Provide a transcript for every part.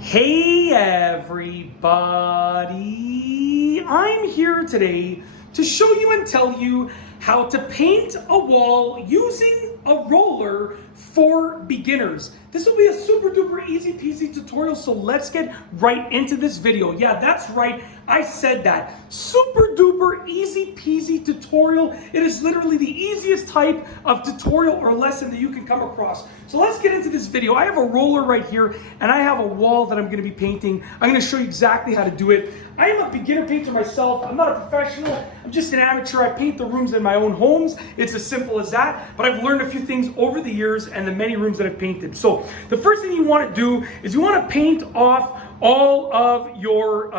Hey everybody, I'm here today to show you and tell you how to paint a wall using a roller for beginners. This will be a super duper easy peasy tutorial, so let's get right into this video. Yeah, that's right, I said that. Super duper easy peasy tutorial. It is literally the easiest type of tutorial or lesson that you can come across. So let's get into this video. I have a roller right here and I have a wall that I'm going to be painting. I'm going to show you exactly how to do it. I am a beginner painter myself. I'm not a professional. I'm just an amateur. I paint the rooms in my own homes. It's as simple as that. But I've learned a few things over the years and the many rooms that I've painted. So the first thing you want to do is you want to paint off all of your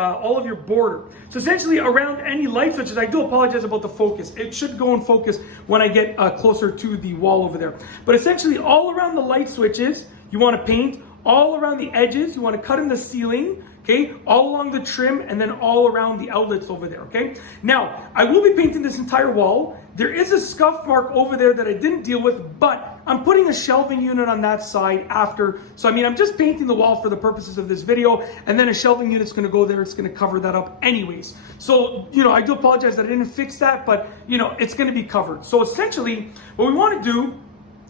border. So essentially around any light switches, I do apologize about the focus. It should go in focus when I get closer to the wall over there. But essentially all around the light switches, you want to paint. All around the edges, you want to cut in the ceiling, okay? All along the trim, and then all around the outlets over there, okay? Now, I will be painting this entire wall. There is a scuff mark over there that I didn't deal with, but I'm putting a shelving unit on that side after. So, I'm just painting the wall for the purposes of this video, and then a shelving unit's going to go there. It's going to cover that up anyways. So, I do apologize that I didn't fix that, but, it's going to be covered. So, essentially, what we want to do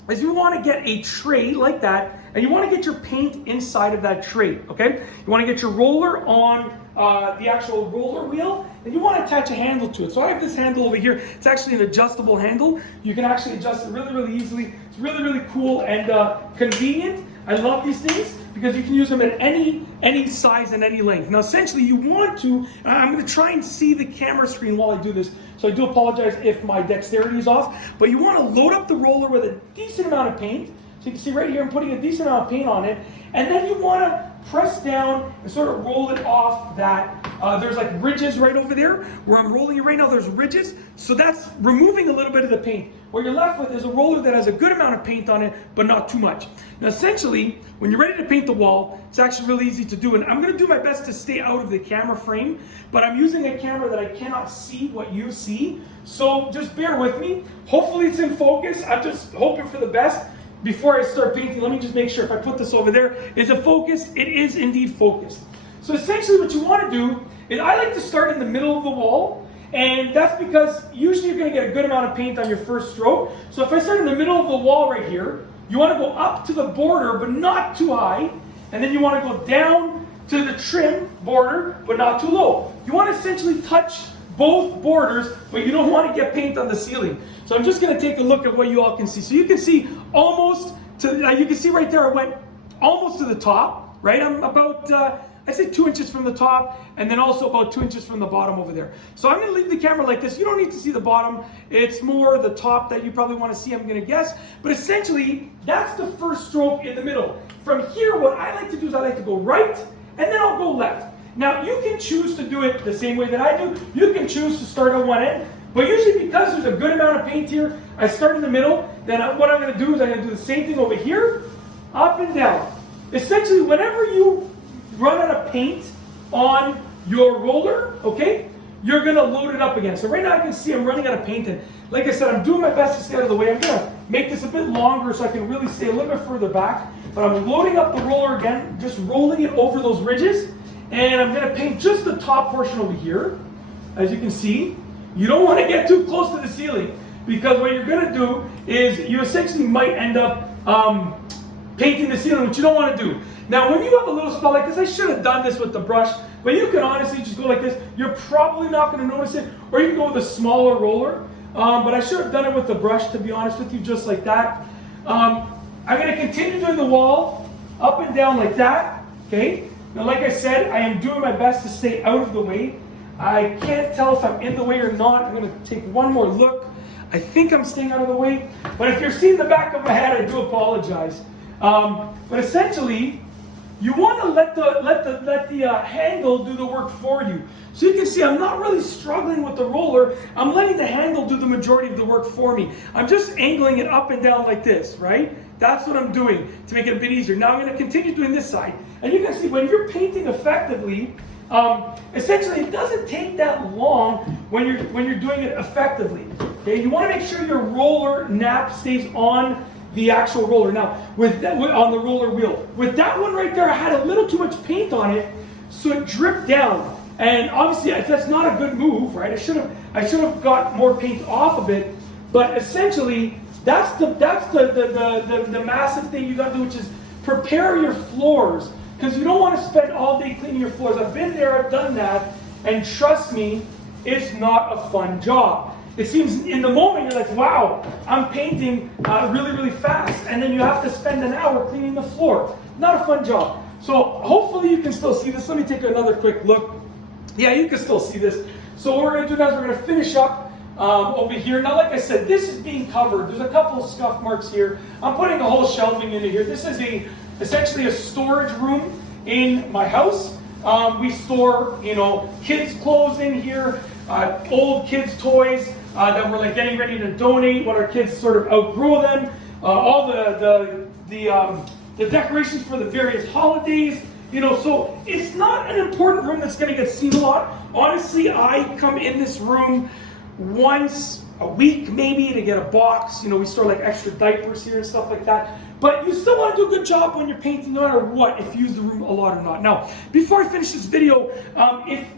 is you want to get a tray like that, and you want to get your paint inside of that tray, okay? You want to get your roller on the actual roller wheel, and you want to attach a handle to it. So I have this handle over here. It's actually an adjustable handle. You can actually adjust it really, really easily. It's really, really cool and convenient. I love these things because you can use them at any size and any length. Now, essentially, you want to, I'm going to try and see the camera screen while I do this, so I do apologize if my dexterity is off, but you want to load up the roller with a decent amount of paint. So you can see right here, I'm putting a decent amount of paint on it, and then you want to press down and sort of roll it off that. There's like ridges right over there where I'm rolling it right now. There's ridges, so that's removing a little bit of the paint. What you're left with is a roller that has a good amount of paint on it, but not too much. Now, essentially, when you're ready to paint the wall, it's actually really easy to do, and I'm going to do my best to stay out of the camera frame, but I'm using a camera that I cannot see what you see, so just bear with me. Hopefully it's in focus. I'm just hoping for the best. Before I start painting, let me just make sure if I put this over there, is it focused? It is indeed focused. So essentially what you want to do is I like to start in the middle of the wall, and that's because usually you're going to get a good amount of paint on your first stroke. So if I start in the middle of the wall right here, you want to go up to the border but not too high, and then you want to go down to the trim border but not too low. You want to essentially touch both borders, but you don't want to get paint on the ceiling. So I'm just going to take a look at what you all can see. So you can see almost to, you can see right there I went almost to the top, right? I'm about, I'd say 2 inches from the top, and then also about 2 inches from the bottom over there. So I'm going to leave the camera like this. You don't need to see the bottom. It's more the top that you probably want to see, I'm going to guess. But essentially, that's the first stroke in the middle. From here, what I like to do is I like to go right, and then I'll go left. Now, you can choose to do it the same way that I do. You can choose to start at one end. But usually because there's a good amount of paint here, I start in the middle. Then what I'm going to do is I'm going to do the same thing over here, up and down. Essentially, whenever you run out of paint on your roller, okay, you're going to load it up again. So right now I can see I'm running out of paint. And like I said, I'm doing my best to stay out of the way. I'm going to make this a bit longer so I can really stay a little bit further back. But I'm loading up the roller again, just rolling it over those ridges. And I'm going to paint just the top portion over here. As you can see, you don't want to get too close to the ceiling, because what you're going to do is you essentially might end up painting the ceiling, which you don't want to do. Now, when you have a little spot like this, I should have done this with the brush, but you can honestly just go like this. You're probably not going to notice it, or you can go with a smaller roller, but I should have done it with the brush, to be honest with you, just like that. I'm going to continue doing the wall up and down like that, okay? Now, like I said, I am doing my best to stay out of the way. I can't tell if I'm in the way or not. I'm going to take one more look. I think I'm staying out of the way. But if you're seeing the back of my head, I do apologize. But essentially, you want to let the handle do the work for you. So you can see I'm not really struggling with the roller. I'm letting the handle do the majority of the work for me. I'm just angling it up and down like this, right? That's what I'm doing to make it a bit easier. Now I'm going to continue doing this side. And you can see when you're painting effectively, essentially it doesn't take that long when you're doing it effectively. Okay, you want to make sure your roller nap stays on the actual roller. Now, on the roller wheel, with that one right there, I had a little too much paint on it, so it dripped down. And obviously, that's not a good move, right? I should have got more paint off of it. But essentially, that's the massive thing you got to do, which is prepare your floors, because you don't want to spend all day cleaning your floors. I've been there, I've done that, and trust me, it's not a fun job. It seems in the moment you're like, wow, I'm painting really, really fast, and then you have to spend an hour cleaning the floor. Not a fun job. So hopefully you can still see this. Let me take another quick look. Yeah, you can still see this. So what we're going to do now is we're going to finish up over here. Now, like I said, this is being covered. There's a couple of scuff marks here. I'm putting the whole shelving into here. This is essentially a storage room in my house. We store, kids' clothes in here, old kids' toys that we're like getting ready to donate when our kids sort of outgrow them. All the decorations for the various holidays. So it's not an important room that's going to get seen a lot. Honestly, I come in this room once a week maybe to get a box. We store like extra diapers here and stuff like that. But you still want to do a good job when you're painting, no matter what, if you use the room a lot or not. Now, before I finish this video,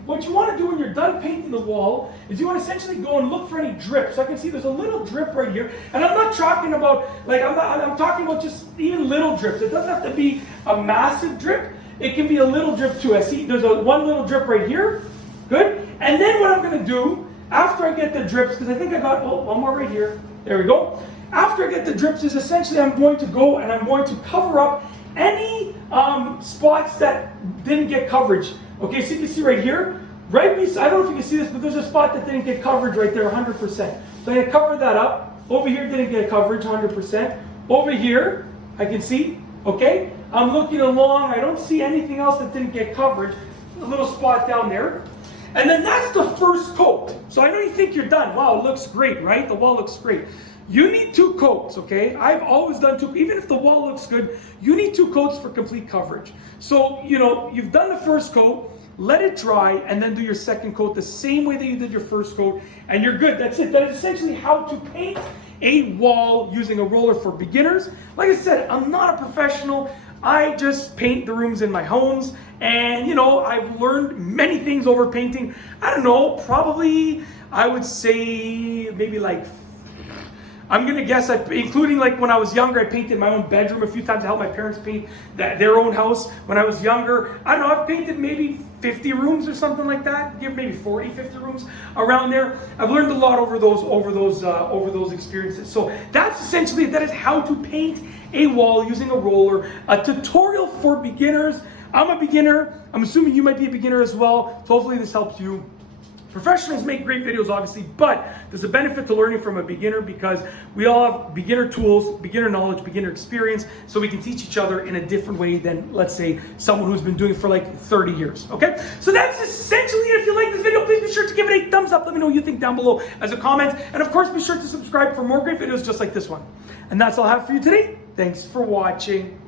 what you want to do when you're done painting the wall is you want to essentially go and look for any drips. I can see there's a little drip right here, and I'm not talking about I'm talking about just even little drips. It doesn't have to be a massive drip. It can be a little drip too. I see there's one little drip right here. Good. And then what I'm going to do after I get the drips, because I think I got one more right here. There we go. After I get the drips is essentially I'm going to go and I'm going to cover up any spots that didn't get coverage. Okay, so you can see right here, right beside, I don't know if you can see this, but there's a spot that didn't get coverage right there, 100%. So I'm going to cover that up. Over here didn't get coverage, 100%. Over here, I can see, okay? I'm looking along, I don't see anything else that didn't get coverage. A little spot down there. And then that's the first coat. So I know you think you're done. Wow, it looks great, right? The wall looks great. You need 2 coats, okay? I've always done 2. Even if the wall looks good, you need 2 coats for complete coverage. So, you've done the first coat, let it dry, and then do your second coat the same way that you did your first coat, and you're good. That's it. That is essentially how to paint a wall using a roller for beginners. Like I said, I'm not a professional. I just paint the rooms in my homes, and I've learned many things over painting. I don't know, probably I would say maybe like, I'm gonna guess, including like when I was younger, I painted my own bedroom a few times. I helped my parents paint their own house when I was younger. I don't know, I've painted maybe 50 rooms or something like that. Give maybe 40, 50 rooms around there. I've learned a lot over those experiences. So that's essentially, that is how to paint a wall using a roller. A tutorial for beginners. I'm a beginner. I'm assuming you might be a beginner as well. So hopefully this helps you. Professionals make great videos, obviously, but there's a benefit to learning from a beginner because we all have beginner tools, beginner knowledge, beginner experience, so we can teach each other in a different way than, let's say, someone who's been doing it for like 30 years, okay? So that's essentially it. If you like this video, please be sure to give it a thumbs up. Let me know what you think down below as a comment. And of course, be sure to subscribe for more great videos just like this one. And that's all I have for you today. Thanks for watching.